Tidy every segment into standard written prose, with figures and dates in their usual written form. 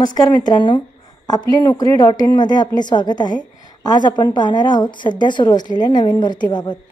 नमस्कार मित्रांनो, आपली नोकरी.in मध्ये आपले स्वागत आहे। आज आपण पाहणार आहोत सध्या सुरू असलेल्या नवीन भरतीबाबत।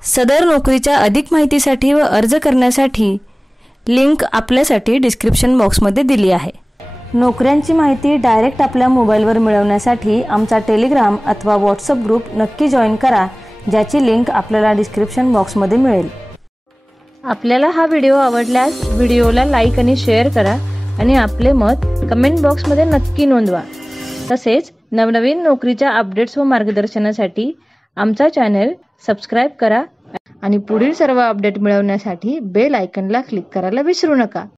सदर नोकरीच्या अधिक माहितीसाठी व अर्ज करण्यासाठी लिंक आपल्यासाठी डिस्क्रिप्शन बॉक्समध्ये दिली आहे। नोकऱ्यांची माहिती डायरेक्ट आपल्या मोबाईलवर मिळवण्यासाठी आमचा टेलिग्राम अथवा व्हॉट्सअप ग्रुप नक्की जॉइन करा, ज्याची लिंक आपल्याला डिस्क्रिप्शन बॉक्समध्ये मिळेल। आपल्याला हा व्हिडिओ आवडल्यास व्हिडिओला लाईक आणि शेअर करा आणि आपले मत कमेंट बॉक्समध्ये नक्की नोंदवा। तसेच नवनवीन नोकरीच्या अपडेट्स व मार्गदर्शनासाठी आमचा चॅनल सबस्क्राइब करा आणि पुढील सर्व अपडेट मिळवण्यासाठी बेल आयकॉनला क्लिक करायला विसरू नका।